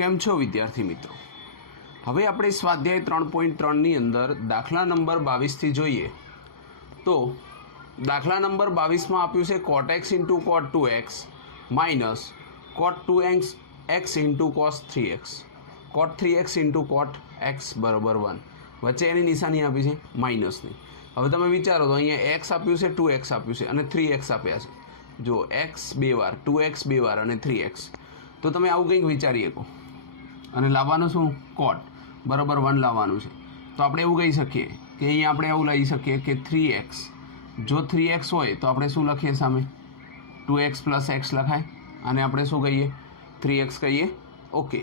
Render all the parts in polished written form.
કેમ છો વિદ્યાર્થી મિત્રો? હવે આપણે સ્વાધ્યાય 3.3ની અંદર દાખલા નંબર 22થી જોઈએ તો દાખલા નંબર 22માં આપ્યું છે cot x into cot 2x minus cot 2x x into cos 3x cot 3x into cot x બરાબર 1 વચ્ચે એની નિશાની આપી છે માઇનસની. હવે તમે વિચારો તો અહીંયા x આપ્યું છે 2x આપ્યું છે અને 3x આપ્યા છે. જો x બે વાર 2x બે વાર અને 3x તો તમે આવું કંઈક વિચારી શકો અને લાવવાનું શું cot બરાબર 1 લાવવાનું છે. તો આપણે એવું કહી શકીએ કે અહીંયા આપણે એવું લઈ શકીએ કે 3x જો 3x હોય તો આપણે શું લખીએ સામે 2x પ્લસ x લખાય અને આપણે શું કહીએ 3x કહીએ. ઓકે,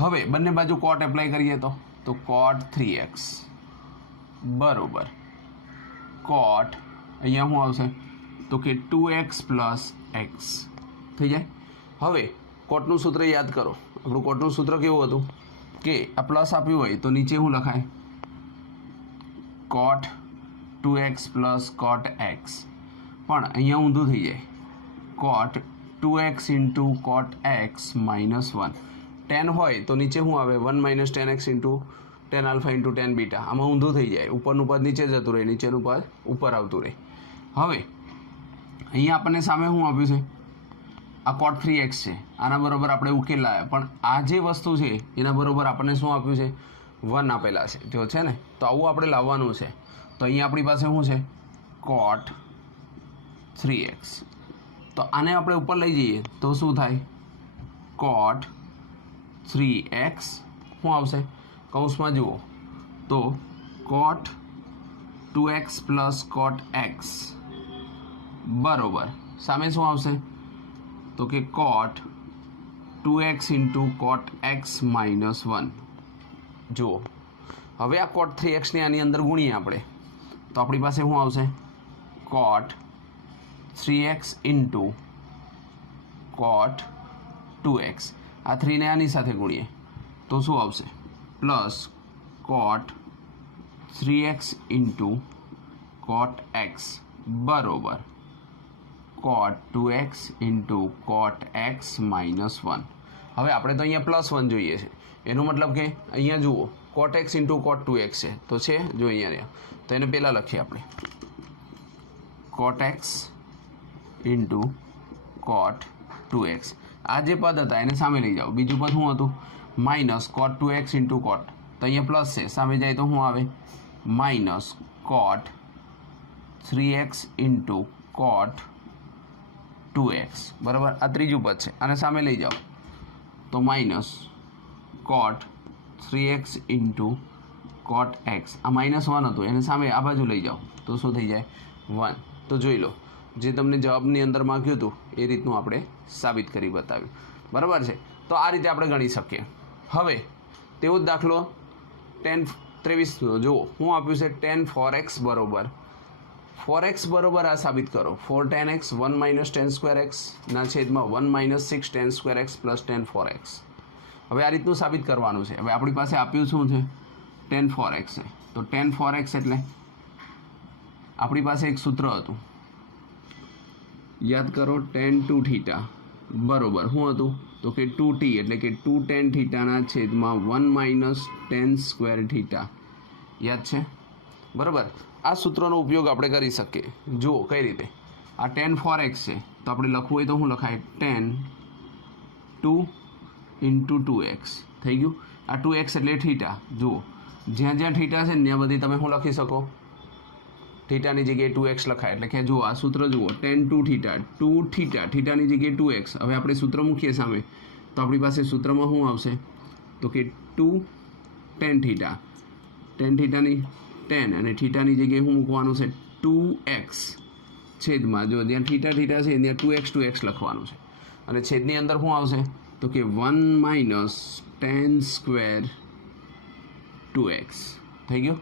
હવે બંને બાજુ cot એપ્લાય કરીએ તો cot 3x બરાબર cot અહીંયા શું આવશે તો કે 2x પ્લસ x થઈ જાય. હવે કોટનું સૂત્ર યાદ કરો. આપણું કોટનું સૂત્ર કેવું હતું કે આ પ્લસ આપ્યું હોય તો નીચે શું લખાય cot 2x plus cot x, પણ અહીંયા ઊંધું થઈ જાય cot 2x into cot x minus 1. tan હોય તો નીચે શું આવે 1 minus tan x into tan alpha into tan beta. આમાં ઊંધું થઈ જાય, ઉપરનું પદ નીચે જતું રહે, નીચેનું પદ ઉપર આવતું રહે. હવે અહીંયા આપણને સામે શું આપ્યું છે આ cot 3x છે, આના બરાબર આપણે ઉકેલ લાવ્યા, પણ આ જે વસ્તુ છે એના બરાબર આપણને શું આપ્યું છે 1 આપેલા છે જો છે ને. તો આવું આપણે લાવવાનું છે. તો અહીંયા આપણી પાસે શું છે cot 3x. તો આને આપણે ઉપર લઈ જઈએ તો શું થાય cot 3x શું આવશે કૌંસમાં જુઓ તો cot 2x plus cot x બરાબર સામે શું આવશે તો કે cot 2x into cot x minus 1. જુઓ હવે આ cot 3xને આની અંદર ગુણીએ આપણે તો આપણી પાસે શું આવશે cot 3x into cot 2x. આ 3ને આની સાથે ગુણીએ તો શું આવશે plus cot 3x into cot x બરાબર cot 2x into cot x minus 1. હવે આપણે તો અહીંયા પ્લસ 1 જોઈએ છે, એનો મતલબ કે અહીંયા જુઓ cot x into cot 2x છે તો છે જો અહીંયા રહ્યા તો એને પહેલાં લખીએ આપણે cot x into cot 2x. આ જે પદ હતા એને સામે લઈ જાઓ. બીજું પદ શું હતું minus cot 2x into cot, તો અહીંયા પ્લસ છે સામે જાય તો શું આવે minus cot 3x into cot 2x બરાબર. આ ત્રીજું પદ છે, આને સામે લઈ જાઓ તો minus cot 3x into cot x. આ માઇનસ 1 હતું એને સામે આ બાજુ લઈ જાઓ તો શું થઈ જાય 1. તો જોઈ લો જે તમને જવાબની અંદર માંગ્યું હતું એ રીતનું આપણે સાબિત કરી બતાવ્યું બરાબર છે. તો આ રીતે આપણે ગણી શકીએ. હવે તેવો જ દાખલો 10-23 જુઓ શું આપ્યું છે tan 4x બરાબર 4x બરાબર આ સાબિત કરો 4 tan x 1 minus tan square x ના છેદમાં 1 minus 6 tan square x plus tan 4x. હવે આ રીતનું સાબિત કરવાનું છે. હવે આપણી પાસે આપ્યું શું છે tan 4x છે તો tan 4x એટલે આપણી પાસે એક સૂત્ર હતું યાદ કરો tan 2 થીટા બરાબર શું હતું તો કે 2t એટલે કે 2 tan થીટાના છેદમાં 1 માઇનસ tan સ્ક્વેર થીટા. યાદ છે બરાબર. આ સૂત્રનો ઉપયોગ આપણે કરી શકીએ. જુઓ કઈ રીતે આ tan 4x છે તો આપણે લખવું હોય તો શું લખાય tan 2 ઇન્ટુ 2x થઈ ગયું. આ 2x એટલે થીટા. જુઓ જ્યાં જ્યાં થીટા છે ને ત્યાં બધી તમે શું લખી શકો થીટાની જગ્યાએ 2x લખાય. એટલે કે જુઓ આ સૂત્ર જુઓ tan 2 થીટા 2 થીટા થીટાની જગ્યાએ 2x. હવે આપણે સૂત્ર મૂકીએ સામે તો આપણી પાસે સૂત્રમાં શું આવશે તો કે 2 tan થીટા tan થીટાની tan અને થીટાની જગ્યાએ શું મૂકવાનું છે 2x છેદમાં જો જ્યાં થીટા થીટા છે ત્યાં 2x લખવાનું છે અને છેદની અંદર શું આવશે તો કે 1 માઇનસ tan સ્ક્વેર 2x થઈ ગયું.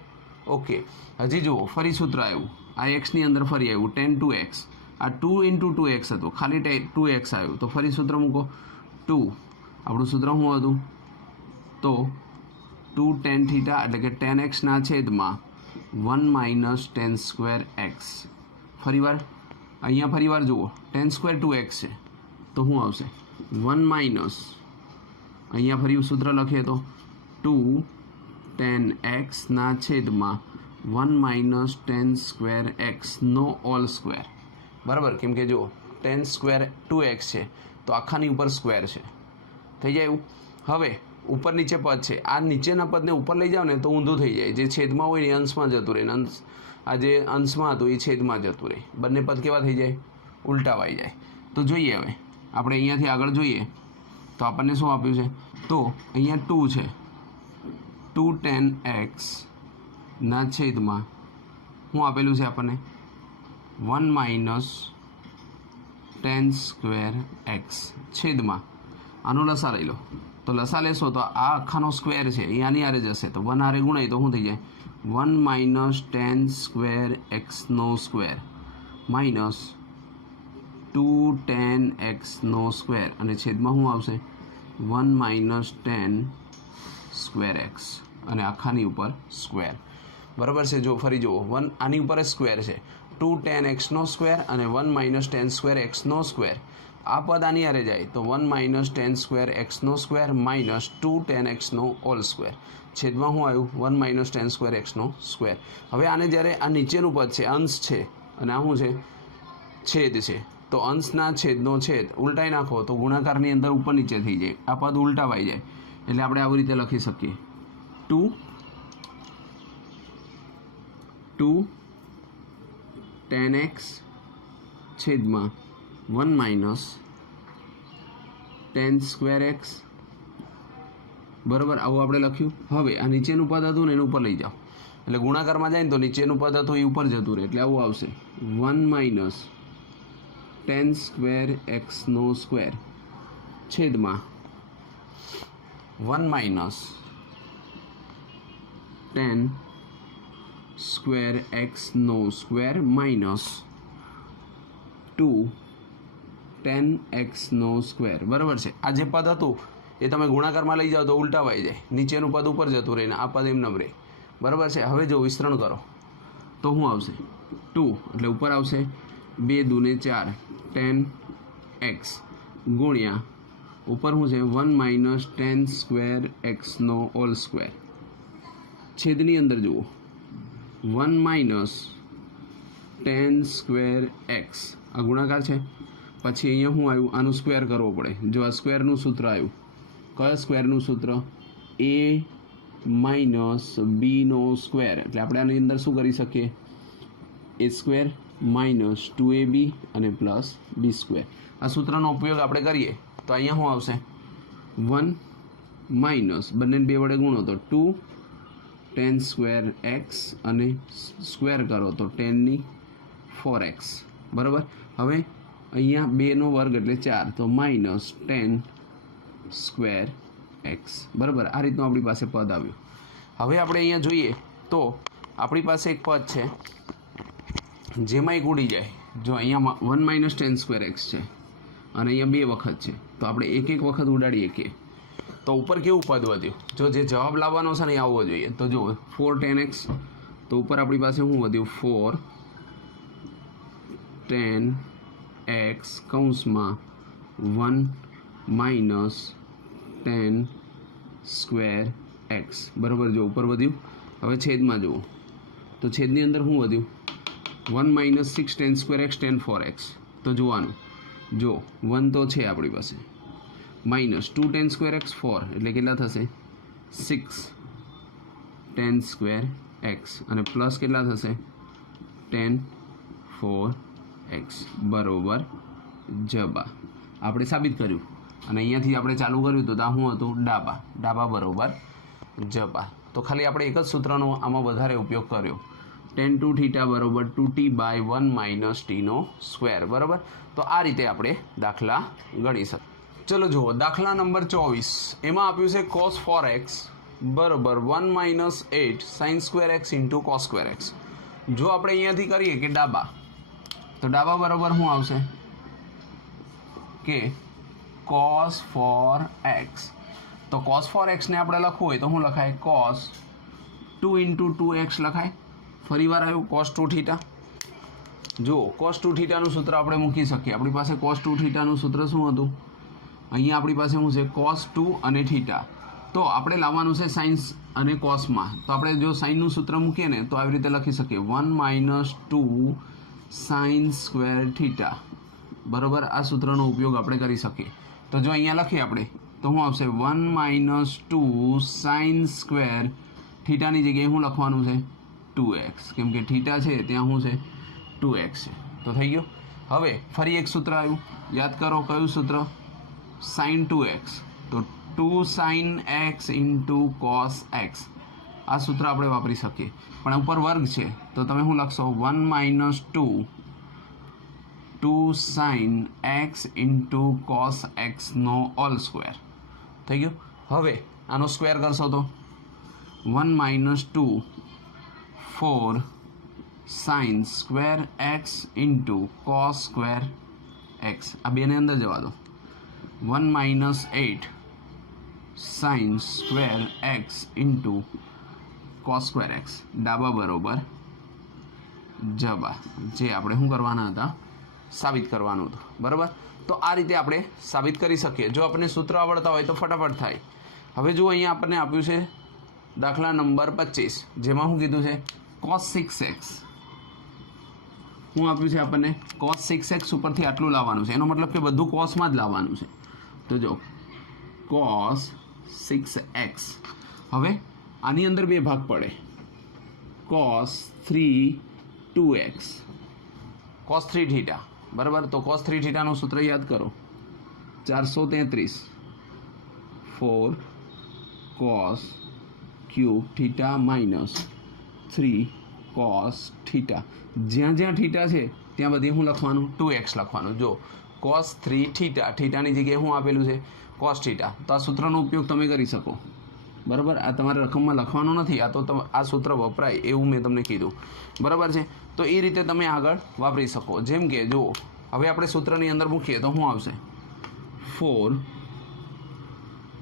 ઓકે, હજી જુઓ ફરી સૂત્ર આવ્યું આ એક્સની અંદર ફરી આવ્યું tan 2x. આ 2 ઇન્ટુ 2x હતું ખાલી 2x આવ્યું તો ફરી સૂત્ર મૂકો 2. આપણું સૂત્ર શું હતું તો 2 tan થીટા એટલે કે tan x ના છેદમાં 1 માઇનસ tan સ્ક્વેર x. ફરીવાર અહીંયા ફરીવાર જુઓ tan સ્ક્વેર 2x છે તો શું આવશે 1 માઇનસ અહીંયા ફરી સૂત્ર લખીએ તો 2 tan x ના છેદમાં 1 માઇનસ ટેન સ્ક્વેર એક્સનો ઓલ સ્ક્વેર, બરાબર. કેમ કે જો ટેન સ્ક્વેર 2x છે તો આખાની ઉપર સ્ક્વેર છે, થઈ જાય એવું. હવે ઉપર નીચે પદ છે, આ નીચેના પદને ઉપર લઈ જાઓ ને તો ઊંધું થઈ જાય, જે છેદમાં હોય ને અંશમાં જતું રહે, અંશ આ જે અંશમાં હતું એ છેદમાં જતું રહે, બંને પદ કેવા થઈ જાય, ઉલટાવાઈ જાય. તો જોઈએ હવે આપણે અહીંયાથી આગળ જોઈએ તો આપણને શું આપ્યું છે, તો અહીંયા 2 છે, 2 tan x ના છેદમાં શું આપેલું છે આપણને, 1 માઇનસ ટેન સ્ક્વેર એક્સ છેદમાં આનો લસા લઈ લો. તો લસા લેશો તો આ આખાનો સ્ક્વેર છે એ આની આરે જશે તો 1 આરે ગુણાય તો શું થઈ જાય, 1 માઇનસ ટેન સ્ક્વેર એક્સનો સ્ક્વેર માઇનસ 2 tan એક્સનો સ્ક્વેર અને છેદમાં શું આવશે, 1 માઇનસ ટેન સ્ક્વેર એક્સ અને આખાની ઉપર સ્ક્વેર, બરાબર છે. જો ફરી જુઓ, 1 આની ઉપર જ સ્ક્વેર છે, 2 tan એક્સનો સ્ક્વેર અને 1 માઇનસ ટેન સ્ક્વેર એક્સનો સ્ક્વેર. આ પદ આની આરે જાય તો 1 માઇનસ ટેન સ્ક્વેર એક્સનો સ્ક્વેર માઇનસ 2 tan એક્સનો ઓલ સ્ક્વેર, છેદમાં શું આવ્યું, 1 માઇનસ ટેન સ્ક્વેર એક્સનો સ્ક્વેર. હવે આને જ્યારે આ નીચેનું પદ છે અંશ છે અને આ શું છે, છેદ છે, તો અંશના છેદનો છેદ ઉલટાઈ નાખો તો ગુણાકારની અંદર ઉપર નીચે થઈ જાય, આ પદ ઉલટાવાઈ જાય. એટલે આપણે આવી રીતે લખી શકીએ 2 tan x છેદમાં 1 માઇનસ ટેન સ્ક્વેર એક્સ, બરાબર. આવું આપણે લખ્યું. હવે આ નીચેનું પદ હતું ને એનું ઉપર લઈ જાઓ એટલે ગુણાકારમાં જાય ને તો નીચેનું પદ હતું એ ઉપર જતું રહે એટલે આવું આવશે, 1 માઇનસ ટેન સ્ક્વેર એક્સનો સ્ક્વેર છેદમાં 1 માઇનસ ટેન સ્ક્વેર એક્સનો સ્ક્વેર માઇનસ 2 tan એક્સનો સ્ક્વેર, બરાબર છે. આ જે પદ હતું એ તમે ગુણાકારમાં લઈ જાઓ તો ઉલટાવાઈ જાય, નીચેનું પદ ઉપર જતું રહે ને આ પદ એમને રહે, બરાબર છે. હવે જો વિસ્તરણ કરો તો શું આવશે, 2 એટલે ઉપર આવશે 2 દૂને 4 tan એક્સ ગુણ્યા ઉપર શું છે 1 માઇનસ ટેન સ્ક્વેર એક્સનો ઓલ સ્ક્વેર, છેદની અંદર જુઓ 1 માઇનસ ટેન સ્ક્વેર એક્સ, આ ગુણાકાર છે. પછી અહીંયા શું આવ્યું, આનું સ્ક્વેર કરવો પડે. જો આ સ્ક્વેરનું સૂત્ર આવ્યું, કયા સ્ક્વેરનું સૂત્ર, a માઇનસ બીનો સ્ક્વેર, એટલે આપણે આની અંદર શું કરી શકીએ, a સ્ક્વેર માઇનસ 2ab અને પ્લસ b સ્ક્વેર. આ સૂત્રનો ઉપયોગ આપણે કરીએ તો અહીંયા શું આવશે, 1 માઇનસ બંનેને 2 વડે ગુણો તો 2 tan સ્ક્વેર એક્સ અને સ્ક્વેર કરો તો 10 4x, બરાબર. હવે અહીંયા 2નો વર્ગ એટલે 4 તો માઇનસ ટેન સ્ક્વેર એક્સ, બરાબર. આ રીતનું આપણી પાસે પદ આવ્યું. હવે આપણે અહીંયા જોઈએ તો આપણી પાસે એક પદ છે જેમાં એક ઉડી જાય. જો અહીંયા 1 માઇનસ ટેન સ્ક્વેર એક્સ છે અને અહીંયા 2 વખત છે તો આપણે એક એક વખત ઉડાડીએ કે તો ઉપર કેવું પદ વધ્યું. જો જે જવાબ લાવવાનો છે ને એ આવવો જોઈએ. તો જો 4 tan x તો ઉપર આપણી પાસે શું વધ્યું, 4 tan x કૌંસમાં 1 માઇનસ ટેન સ્ક્વેર એક્સ, બરાબર. જો ઉપર વધ્યું. હવે છેદમાં જુઓ તો છેદની અંદર શું વધ્યું, 1 minus 6 ten square x ten 4x. તો જોવાનું, જો 1 તો છે આપણી પાસે, માઇનસ 2 ટેન સ્ક્વેર એક્સ 4 એટલે કેટલા થશે 6 ટેન સ્ક્વેર એક્સ અને પ્લસ કેટલા થશે ટેન 4x બરોબર જબા. આપણે સાબિત કર્યું અને અહીંયાથી આપણે ચાલુ કર્યું તો ત્યાં શું હતું, ડાબા. ડાબા બરોબર જબા. તો ખાલી આપણે એક જ સૂત્રનો આમાં વધારે ઉપયોગ કર્યો, tan 2 થીટા બરોબર 2t બાય 1 માઇનસ ટીનો સ્ક્વેર, બરાબર. તો આ રીતે આપણે દાખલા ગણી શકીએ. ચલો જુઓ દાખલા નંબર 24. એમાં આપ્યું છે cos 4x બરાબર 1 minus 8 sin square x into cos square x. જો આપણે અહીંયાથી કરીએ કે ડાબા, તો ડાબા બરાબર શું આવશે કે cos 4x. તો cos 4x ને આપણે લખવું હોય તો શું લખાય, cos 2 ઇન્ટુ 2x લખાય. ફરી વાર આવ્યું cos 2 થીટા. જો cos 2 થીટાનું સૂત્ર આપણે મૂકી શકીએ. આપણી પાસે cos 2 થીટાનું સૂત્ર શું હતું, અહીંયા આપણી પાસે શું છે cos 2 અને થીટા. તો આપણે લાવવાનું છે સાઇન્સ અને કોસમાં. તો આપણે જો સાઇનનું સૂત્ર મૂકીએ ને તો આવી રીતે લખી શકીએ 1 - 2 સાઇન સ્ક્વેર થીટા. બરાબર, આ સૂત્રનો ઉપયોગ આપણે કરી શકીએ. તો જો અહીંયા લખીએ આપણે તો શું આવશે 1 - 2 સાઇન સ્ક્વેર થીટાની જગ્યાએ શું લખવાનું છે 2x, કેમ કે થીટા છે ત્યાં શું છે 2x છે. તો થઈ ગયું. હવે ફરી એક સૂત્ર આવ્યું, યાદ કરો કયું સૂત્ર, સાઇન 2x. તો 2 sin x * cos x, આ સૂત્ર આપણે વાપરી શકીએ. પણ ઉપર વર્ગ છે તો તમે શું લખશો 1 - 2 sin x * cos x નો હોલ સ્ક્વેર. થઈ ગયું. હવે આનો સ્ક્વેર કરશો તો 1 - 2 4 sin square x * cos square x, આ બેને અંદર જવા દો. 1 - 8 sin square x * cos square x, ડાબા બરોબર જબા, જે આપણે શું કરવાના હતા, સાબિત કરવાનું હતું. બરાબર. તો આ રીતે આપણે સાબિત કરી શકીએ. જો આપણને સૂત્ર આવડતા હોય તો ફટાફટ થાય. હવે જુઓ અહીંયા આપણને આપ્યું છે દાખલા નંબર 25, જેમાં શું કીધું છે cos 6x. શું આપ્યું છે આપણને cos 6x ઉપરથી આટલું લાવવાનું છે, એનો મતલબ કે બધું કોસમાં જ લાવવાનું છે. તો જો cos 6x. હવે આની અંદર બે ભાગ પડે, cos 3 2x, cos 3 થીટા. બરાબર. તો cos 3 થીટાનું સૂત્ર યાદ કરો 433 4 cos cube theta minus 3 cos theta. જ્યાં જ્યાં થીટા છે ત્યાં બધી શું લખવાનું 2x લખવાનું. જો cos 3 થીટા, થીટાની જગ્યાએ શું આપેલું છે cos થીટા. તો આ સૂત્રનો ઉપયોગ તમે કરી શકો. બરાબર. આ તમારે રકમમાં લખવાનું નથી, આ તો આ સૂત્ર વપરાય એવું મેં તમને કીધું. બરાબર છે. તો એ રીતે તમે આગળ વાપરી શકો. જેમ કે જો હવે આપણે સૂત્રની અંદર મૂકીએ તો શું આવશે 4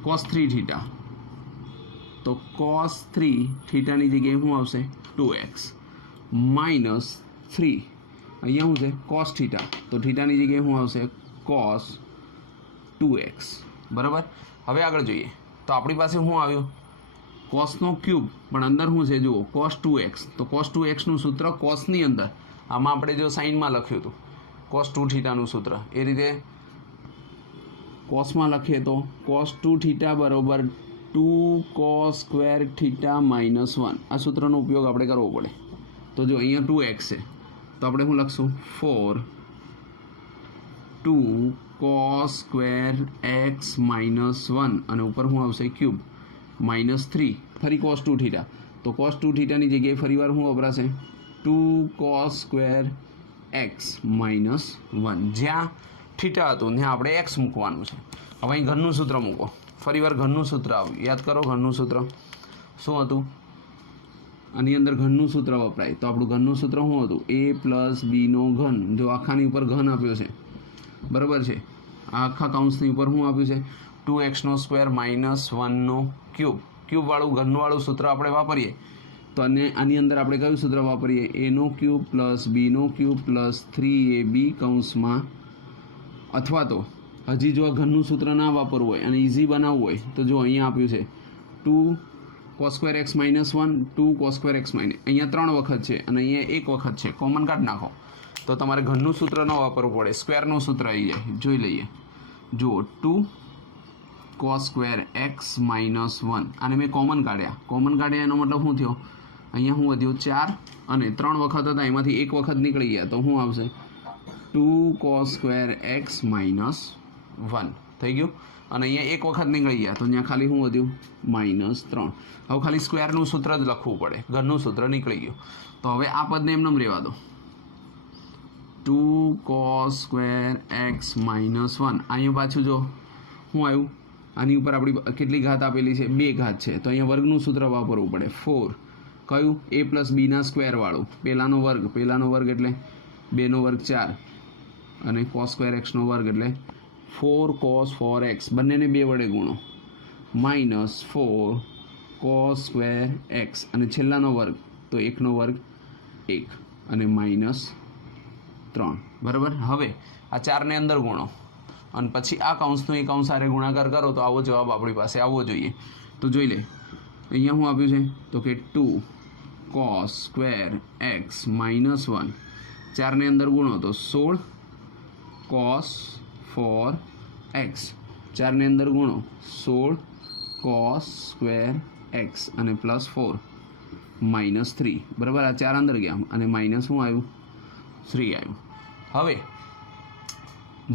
cos 3 થીટા. તો cos 3 થીટાની જગ્યાએ શું આવશે 2x માઇનસ 3, અહીંયા શું છે cos થીટા. તો થીટાની જગ્યાએ શું આવશે cos 2x. બરાબર. હવે આગળ જોઈએ તો આપણી પાસે શું આવ્યું કોસનો ક્યુબ, પણ અંદર શું છે જુઓ cos 2x. તો cos 2x નું સૂત્ર કોસની અંદર, આમાં આપણે જો સાઇનમાં લખ્યું હતું cos 2 થીટાનું સૂત્ર, એ રીતે કોસમાં લખીએ તો cos 2 થીટા બરાબર 2 cos સ્ક્વેર થીટા માઇનસ 1. આ સૂત્રનો ઉપયોગ આપણે કરવો પડે. તો જો અહીંયા 2x છે તો આપણે શું લખશું 4 2 cos સ્ક્વેર x માઇનસ 1, અને ઉપર શું આવશે ક્યુબ માઇનસ 3, ફરી cos 2 થીટા. તો cos 2 થીટાની જગ્યાએ ફરી વાર શું વપરાશે 2 cos સ્ક્વેર x માઇનસ 1. જ્યાં થીટા હતું ત્યાં આપણે x મૂકવાનું છે. હવે અહીં ઘનનું સૂત્ર મૂકો. ફરી વાર ઘનનું સૂત્ર આવ્યું, યાદ કરો ઘનનું સૂત્ર શું હતું, આની અંદર ઘનનું સૂત્ર વપરાય. તો આપણું ઘનનું સૂત્ર શું હતું a + b નો ઘન. જો આખાની ઉપર ઘન આપ્યો છે, બરાબર છે, આ આખા કૌંસની ઉપર શું આપ્યું છે 2x નો સ્ક્વેર માઇનસ 1 નો ક્યુબ. ક્યુબવાળું ઘનવાળું સૂત્ર આપણે વાપરીએ તો આની અંદર આપણે કયું સૂત્ર વાપરીએ a નો ક્યુબ પ્લસ b નો ક્યુબ પ્લસ 3ab કૌંસમાં. અથવા તો હજી જો આ ઘનનું સૂત્ર ના વાપરવું હોય અને ઇઝી બનાવવું હોય તો જો અહીંયા આપ્યું છે 2 cos square x minus 1 2 cos square x minus, અહીંયા 3 વખત છે અને અહીંયા 1 વખત છે, કોમન કાઢ નાખો. તો તમારે ઘનનું સૂત્ર ન વાપરવું પડે, સ્ક્વેરનું સૂત્ર આવી જાય. જોઈ લઈએ. જુઓ 2 cos સ્ક્વેર x માઇનસ 1, આને મેં કોમન કાઢ્યા. એનો મતલબ શું થયો, અહીંયા શું વધ્યું 4 અને 3 વખત હતા એમાંથી 1 વખત નીકળી ગયા તો શું આવશે 2 cos સ્ક્વેર x માઇનસ 1 થઈ ગયું. અને અહીંયા 1 વખત નીકળી ગયા તો અહીંયા ખાલી શું વધ્યું માઇનસ 3. હવે ખાલી સ્ક્વેરનું સૂત્ર જ લખવું પડે, ઘનનું સૂત્ર નીકળી ગયું. તો હવે આ પદને એમને રહેવા દો 2 cos સ્ક્વેર x માઇનસ 1. અહીંયા પાછું જો શું આવ્યું, આની ઉપર આપણી કેટલી ઘાત આપેલી છે 2 ઘાત છે, તો અહીંયા વર્ગનું સૂત્ર વાપરવું પડે 4. કયું a + b ના સ્ક્વેરવાળું, પહેલાનો વર્ગ એટલે 2 નો વર્ગ 4 અને cos સ્ક્વેર x નો વર્ગ એટલે 4 cos 4x, બંનેને 2 વડે ગુણો માઇનસ 4 cos સ્ક્વેર x, અને છેલ્લાનો વર્ગ તો 1 નો વર્ગ 1 અને માઇનસ 3. બરાબર. હવે આ 4ને અંદર ગુણો અને પછી આ કૌંસનો એ કૌંસ હારે ગુણાકાર કરો તો આવો જવાબ આપણી પાસે આવવો જોઈએ. તો જોઈ લે અહીંયા શું આપ્યું છે તો કે 2 cos સ્ક્વેર એક્સ માઇનસ 1 4ને અંદર ગુણો તો 16 cos 4 એક્સ 4ને અંદર ગુણો 16 cos સ્ક્વેર એક્સ અને પ્લસ 4 -3 બરાબર. આ 4 અંદર ગયા અને માઇનસ શું આવ્યું 3 આવ્યું. હવે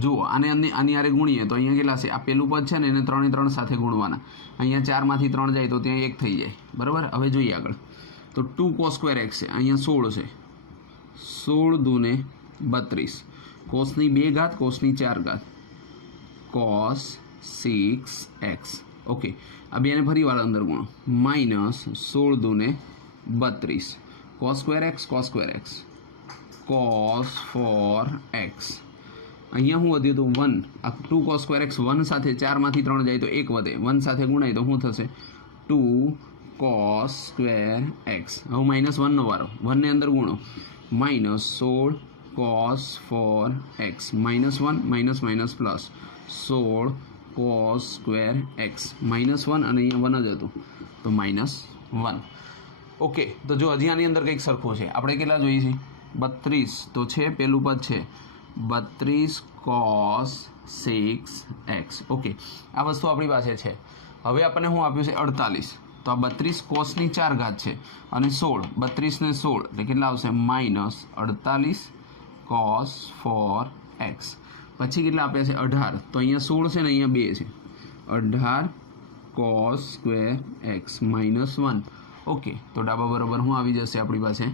જુઓ આની હારે ગુણીએ તો અહીંયા કેટલા છે આ પેલું પદ છે ને એને 3 3 સાથે ગુણવાના. અહીંયા 4માંથી 3 જાય તો ત્યાં 1 થઈ જાય બરાબર. હવે જોઈએ આગળ તો 2 cos સ્ક્વેર એક્સ છે અહીંયા 16 છે 16 દૂને 32 કોસની 2 ઘાત કોસની 4 ઘાત cos 6x ઓકે. આ બેને ફરી વાર અંદર ગુણો -16 દૂને 32 cos square x cos 4x અહીંયા શું વધ્યું હતું 1 આ 2 cos સ્ક્વેર એક્સ 1 સાથે 4માંથી 3 જાય તો 1 વધે 1 સાથે ગુણાય તો શું થશે 2 cos સ્ક્વેર એક્સ. હવે -1 નો વારો 1 ને અંદર ગુણો -16 cos 4x -1 plus 16 cos square x -1 અને અહીંયા 1 જ હતું તો -1 ઓકે. તો જો હજી આની અંદર કંઈક સરખું છે આપણે કેટલા જોઈએ છીએ 32 તો છે પેલું પદ છે 32 cos 6x ઓકે. આ વસ્તુ આપણી પાસે છે. હવે આપણને શું આપ્યું છે 48 તો આ 32 કોસની 4 ઘાત છે અને 16 32 ને 16 એટલે કેટલા આવશે -48 cos 4x. પછી કેટલા આપ્યા છે 18 તો અહીંયા 16 છે ને અહીંયા 2 છે 18 cos સ્ક્વેર એક્સ -1 ઓકે. તો ડાબા બરોબર શું આવી જશે આપણી પાસે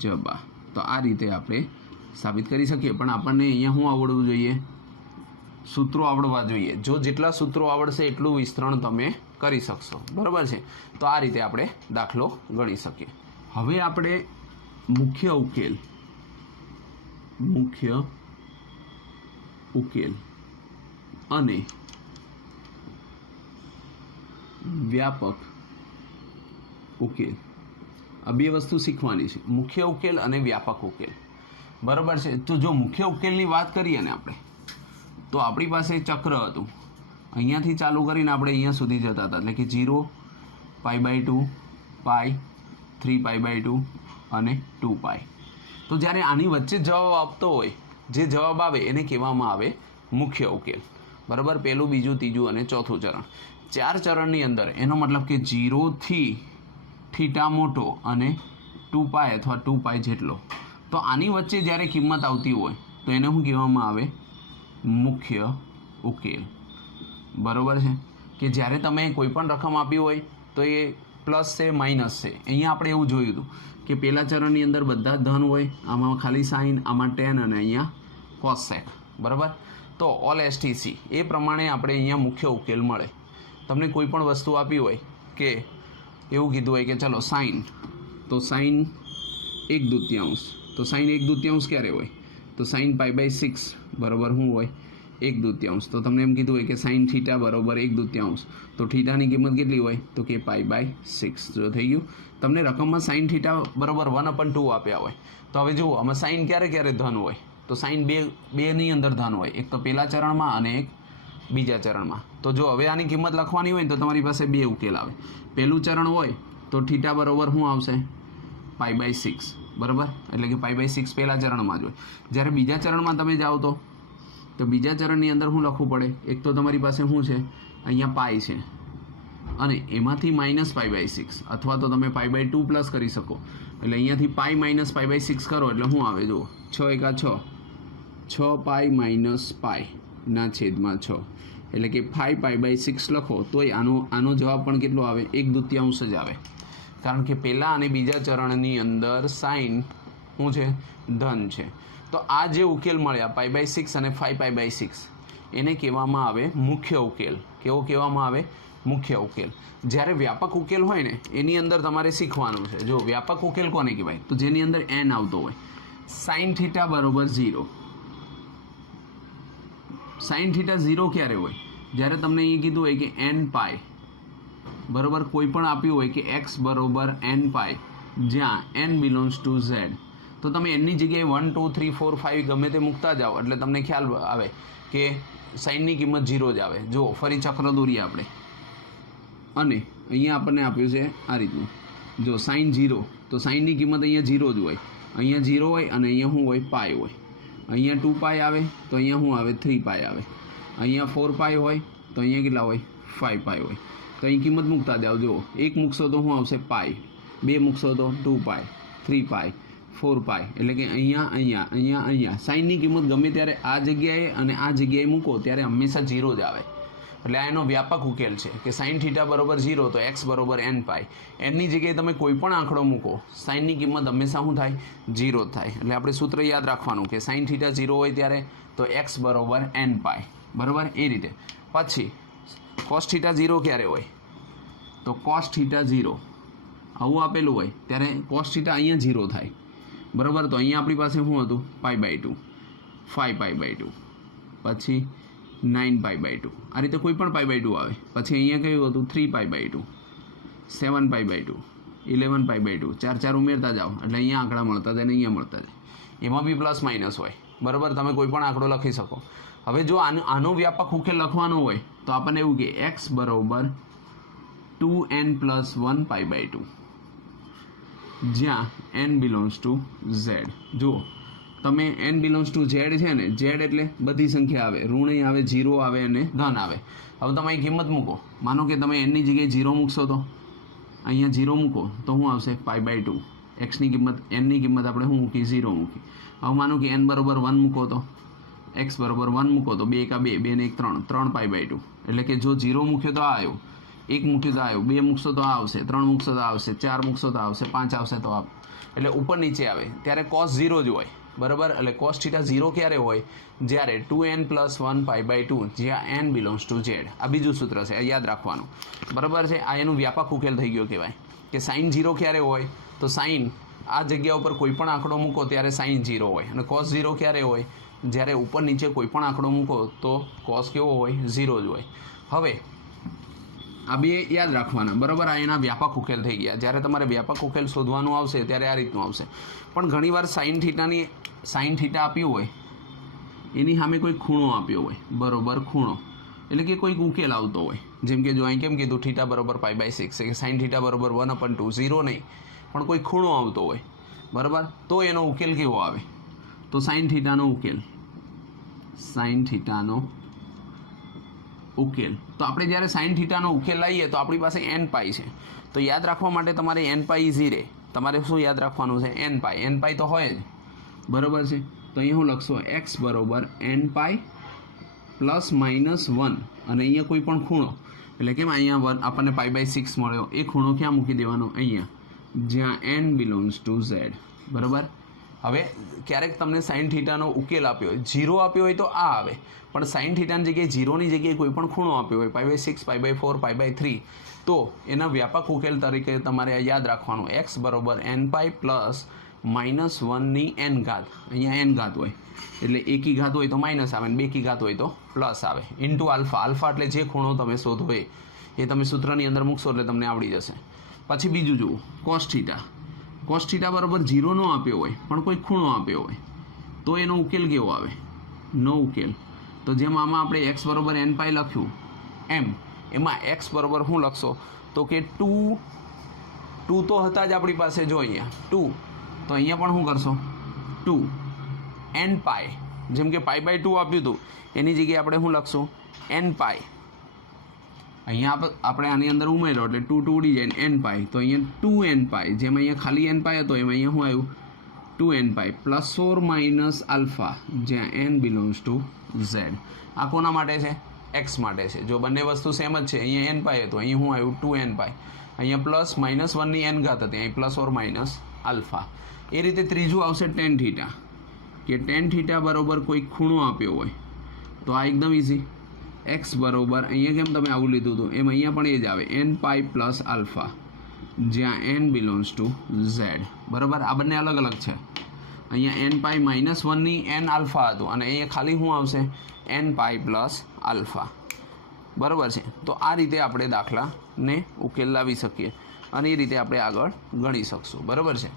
જબા. તો આ રીતે આપણે સાબિત કરી શકીએ. પણ આપણને અહીંયા શું આવડવું જોઈએ સૂત્રો આવડવા જોઈએ. જો જેટલા સૂત્રો આવડશે એટલું વિસ્તરણ તમે કરી શકશો બરાબર છે. તો આ રીતે આપણે દાખલો ગણી શકીએ. હવે આપણે મુખ્ય ઉકેલ અને વ્યાપક ઉકેલ આ બે વસ્તુ શીખવાની છે. મુખ્ય ઉકેલ અને વ્યાપક ઉકેલ બરાબર છે. તો જો મુખ્ય ઉકેલની વાત કરીએ ને આપણે તો આપણી પાસે ચક્ર હતું અહીંયાથી ચાલુ કરીને આપણે અહીંયા સુધી જતા હતા એટલે કે 0 π/2 પાઈ 3π/2 અને 2π. તો જ્યારે આની વચ્ચે જવાબ આપતો હોય જે જવાબ આવે એને કહેવામાં આવે મુખ્ય ઉકેલ બરાબર. પહેલું બીજું ત્રીજું અને ચોથું ચરણ 4 ચરણની અંદર એનો મતલબ કે 0 થી થીટા મોટો અને 2π અથવા 2π જેટલો. તો આની વચ્ચે જ્યારે કિંમત આવતી હોય તો એને શું કહેવામાં આવે મુખ્ય ઉકેલ બરાબર છે. કે જ્યારે તમે કોઈ પણ રકમ આપી હોય તો એ પ્લસ છે માઇનસ છે. અહીંયા આપણે એવું જોયું હતું કે પહેલા ચરણની અંદર બધા ધન હોય આમાં ખાલી સાઇન આમાં ટેન અને અહીંયા કોસેક બરાબર. તો ઓલ STC એ પ્રમાણે આપણે અહીંયા મુખ્ય ઉકેલ મળે. તમને કોઈ પણ વસ્તુ આપી હોય કે એવું કીધું હોય કે ચલો સાઇન તો સાઇન 1/2 તો સાઇન 1/2 ક્યારે હોય તો સાઇન π/6 બરાબર શું હોય 1/2. તો તમને એમ કીધું હોય કે સાઇન થીટા બરાબર 1/2 તો થીટાની કિંમત કેટલી હોય તો કે π/6. જો થઈ ગયું. તમને રકમમાં સાઇન થીટા બરાબર 1/2 આપ્યા હોય તો હવે જુઓ આમાં સાઇન ક્યારે ધન હોય તો સાઇન બેની અંદર ધન હોય એક તો પહેલા ચરણમાં અને એક બીજા ચરણમાં. તો જો હવે આની કિંમત લખવાની હોય ને તો તમારી પાસે બે ઉકેલ આવે. પહેલું ચરણ હોય તો થીટા બરાબર શું આવશે π/6 બરાબર એટલે કે π/6 પહેલા ચરણમાં જ હોય. જ્યારે બીજા ચરણમાં તમે જાઓ તો બીજા ચરણની અંદર શું લખવું પડે એક તો તમારી પાસે શું છે અહીંયા પાઈ છે અને એમાંથી -π/6 અથવા તો તમે π/2 પ્લસ કરી શકો. એટલે અહીંયાથી પાઈ -π/6 કરો એટલે શું આવે જુઓ 6 × 6 6π - π ના છેદમાં 6 એટલે કે 5π/6 લખો તોય આનો જવાબ પણ કેટલો આવે 1/2 જ આવે. કારણ કે પહેલા અને બીજા ચરણની અંદર સાઇન શું છે ધન છે. તો આ જે ઉકેલ મળ્યા π/6 અને 5π/6 એને કહેવામાં આવે મુખ્ય ઉકેલ. કેવો કહેવામાં આવે મુખ્ય ઉકેલ. જ્યારે વ્યાપક ઉકેલ હોય ને એની અંદર તમારે શીખવાનું છે. જો વ્યાપક ઉકેલ કોને કહેવાય તો જેની અંદર n આવતો હોય. સાઇન થીટા બરાબર 0 સાઇન થીટા 0 ક્યારે હોય જ્યારે તમને અહીં કીધું હોય કે nπ બરાબર કોઈ પણ આપ્યું હોય કે x બરાબર nπ જ્યાં n બિલોંગ્સ ટુ z તો તમે એની જગ્યાએ 1 2 3 4 5 ગમે તે મૂકતા જાઓ એટલે તમને ખ્યાલ આવે કે સાઇનની કિંમત 0 જ આવે. જો ફરી ચક્ર દોરીએ આપણે અને અહીંયા આપણને આપ્યું છે આ રીતનું. જો સાઇન 0 તો સાઇનની કિંમત અહીંયા 0 જ હોય. અહીંયા 0 હોય અને અહીંયા શું હોય? પાય હોય. અહીંયા 2 પાય આવે તો અહીંયા શું આવે? 3 પાય આવે. અહીંયા 4 પાય હોય તો અહીંયા કેટલા હોય? 5 પાય હોય. તો અહીં કિંમત મૂકતા જાઓ. જો 1 મૂકશો તો શું આવશે? પાય. 2 મૂકશો તો 2 પાય, 3 પાય, 4 પાય. એટલે કે અહીંયા સાઇનની કિંમત ગમે ત્યારે આ જગ્યાએ અને આ જગ્યાએ મૂકો ત્યારે હંમેશા 0 જ આવે. એટલે આ એનો વ્યાપક ઉકેલ છે કે સાઇન થીટા બરોબર 0 તો એક્સ બરોબર એન પાય. એનની જગ્યાએ તમે કોઈ પણ આંકડો મૂકો, સાઇનની કિંમત હંમેશા શું થાય? 0 જ થાય. એટલે આપણે સૂત્ર યાદ રાખવાનું કે સાઇન થીટા 0 હોય ત્યારે તો એક્સ બરોબર એન પાય. બરાબર? એ રીતે પછી કોસ થીટા 0 ક્યારે હોય? તો કોસ થીટા 0 આવું આપેલું હોય ત્યારે કોસ થીટા અહીંયા 0 થાય. બરાબર? તો અહીંયા આપણી પાસે શું હતું? π/2, 5π/2, પછી 9π/2. આ રીતે કોઈ પણ π/2 આવે. પછી અહીંયા કયું હતું? 3π/2, 7π/2, 11π/2. 4 ઉમેરતા જાઓ એટલે અહીંયા આંકડા મળતા જાય ને અહીંયા મળતા જાય. એમાં બી પ્લસ માઇનસ હોય. બરાબર? તમે કોઈ પણ આંકડો લખી શકો. હવે જો આનો વ્યાપક ઉકેલ લખવાનો હોય તો આપણને એવું કે એક્સ બરોબર 2n + 1π/2 જ્યાં n બિલોંગ્સ ટુ ઝેડ. જુઓ તમે n બિલોંગ્સ ટુ ઝેડ છે ને, ઝેડ એટલે બધી સંખ્યા આવે, ઋણ આવે, 0 આવે અને ધન આવે. હવે તમે અહીં કિંમત મૂકો. માનો કે તમે nની જગ્યાએ 0 મૂકશો તો અહીંયા 0 મૂકો તો શું આવશે? π/2. એક્સની કિંમત, nની કિંમત આપણે શું મૂકી? 0 મૂકી. હવે માનો કે n બરોબર 1 મૂકો તો x બરોબર 1 મૂકો તો 2 × 2, 2 ને 1 3, 3π/2. એટલે કે જો 0 મૂક્યો તો આ આવ્યો, 1 મૂક્યું તો આવ્યો, 2 મૂકશો તો આ આવશે, 3 મૂકશો તો આવશે, 4 મૂકશો તો આવશે, 5 આવશે તો એટલે ઉપર નીચે આવે ત્યારે cos 0 જ હોય. બરાબર? એટલે cos થીટા 0 ક્યારે હોય? જ્યારે 2n + 1π/2 જ્યાં n બિલોંગ્સ ટુ ઝેડ. આ બીજું સૂત્ર છે, યાદ રાખવાનું. બરાબર છે? આ એનું વ્યાપક ઉકેલ થઈ ગયો કહેવાય. કે સાઇન 0 ક્યારે હોય? તો સાઇન આ જગ્યા ઉપર કોઈ પણ આંકડો મૂકો ત્યારે સાઇન 0 હોય. અને cos 0 ક્યારે હોય? જ્યારે ઉપર નીચે કોઈ પણ આંકડો મૂકો તો cos કેવો હોય? 0 જ હોય. હવે આ બે યાદ રાખવાના. બરાબર? આ એના વ્યાપક ઉકેલ થઈ ગયા. જ્યારે તમારે વ્યાપક ઉકેલ શોધવાનું આવશે ત્યારે આ રીતનું આવશે. પણ ઘણીવાર સાઇન થીટા આપ્યું હોય એની સામે કોઈ ખૂણો આપ્યો હોય. બરાબર? ખૂણો એટલે કે કોઈક ઉકેલ આવતો હોય. જેમ કે જો અહીં કેમ કીધું? થીટા બરાબર π/6 કે સાઇન થીટા બરાબર 1/2, 0 નહીં પણ કોઈ ખૂણો આવતો હોય. બરાબર? તો એનો ઉકેલ કેવો આવે? તો સાઇન થીટાનો ઉકેલ, સાઇન થીટાનો ઉકેલ. તો આપણે જ્યારે સાઇન થીટાનો ઉકેલ લાવીએ તો આપણી પાસે n પાઈ છે. તો યાદ રાખવા માટે તમારે n પાઈ ઇઝી રહે. તમારે શું યાદ રાખવાનું છે? n પાઈ તો હોય જ. બરાબર છે? તો અહીંયા હું લખશો x બરોબર n પાઈ ± 1 અને અહીંયા કોઈ પણ ખૂણો. એટલે કેમ અહીંયા આપણને π/6 મળ્યો, એ ખૂણો ક્યાં મૂકી દેવાનો? અહીંયા જ્યાં n બિલોંગ્સ ટુ ઝેડ. બરાબર? હવે ક્યારેક તમને સાઇન થીટાનો ઉકેલ આપ્યો હોય, 0 આપ્યો હોય તો આ આવે. પણ સાઇન થીટાની જગ્યાએ 0ની જગ્યાએ કોઈ પણ ખૂણો આપ્યો હોય, π/6, π/4, π/3, તો એના વ્યાપક ઉકેલ તરીકે તમારે યાદ રાખવાનું x બરોબર n પાઈ + -1 n ઘાત. અહીંયા n ઘાત હોય એટલે એકી ઘાત હોય તો માઇનસ આવે, અને બેકી ઘાત હોય તો પ્લસ આવે, ઇન્ટુ આલ્ફા. આલ્ફા એટલે જે ખૂણો તમે શોધો એ તમે સૂત્રની અંદર મૂકશો એટલે તમને આવડી જશે. પછી બીજું જુઓ, કોસ થીટા. કોસ થીટા બરાબર 0 નો આપ્યો હોય પણ કોઈ ખૂણો આપ્યો હોય તો એનો ઉકેલ કેવો આવે? નો ઉકેલ. તો જેમ આમાં આપણે x બરોબર n પાઈ લખ્યું એમ એમાં x બરોબર શું લખશો? તો કે 2 તો હતા જ આપણી પાસે. જો અહીંયા 2 તો અહીંયા પણ શું કરશો? 2 n પાઈ. જેમ કે π/2 આપ્યું હતું એની જગ્યાએ આપણે શું લખશું? n પાઈ. અહીંયા આપણે આની અંદર ઉમેરો એટલે 2 ઉડી જાય ને n પાઈ. તો અહીંયા 2n પાઈ. જેમ અહીંયા ખાલી n પાઈ હતો એમાં અહીંયા શું આવ્યું? 2n પાઈ ± આલ્ફા જ્યાં n બિલોંગ્સ ટુ ઝેડ. આ કોના માટે છે? x માટે છે. જો બંને વસ્તુ સેમ જ છે, અહીંયા n પાઈ હતું, અહીંયા શું આવ્યું? 2n પાઈ. અહીંયા +-1 ની n ઘાત હતી, અહીં ± આલ્ફા. એ રીતે ત્રીજું આવશે ટેન થીટા. કે ટેન થીટા બરોબર કોઈ ખૂણો આપ્યો હોય તો આ એકદમ ઇઝી. x બરોબર અહીંયા કેમ તમે આવું લીધું હતું એમ અહીંયા પણ એ જ આવે, n પાઈ + આલ્ફા જ્યાં n બિલોંગ્સ ટુ ઝેડ. બરાબર? આ બંને અલગ અલગ છે. અહીંયા n પાઈ -1 ની n આલ્ફા હતું અને અહીંયા ખાલી શું આવશે? n પાઈ + આલ્ફા. બરાબર છે? તો આ રીતે આપણે દાખલાને ઉકેલ લાવી શકીએ અને એ રીતે આપણે આગળ ગણી શકશું. બરાબર છે?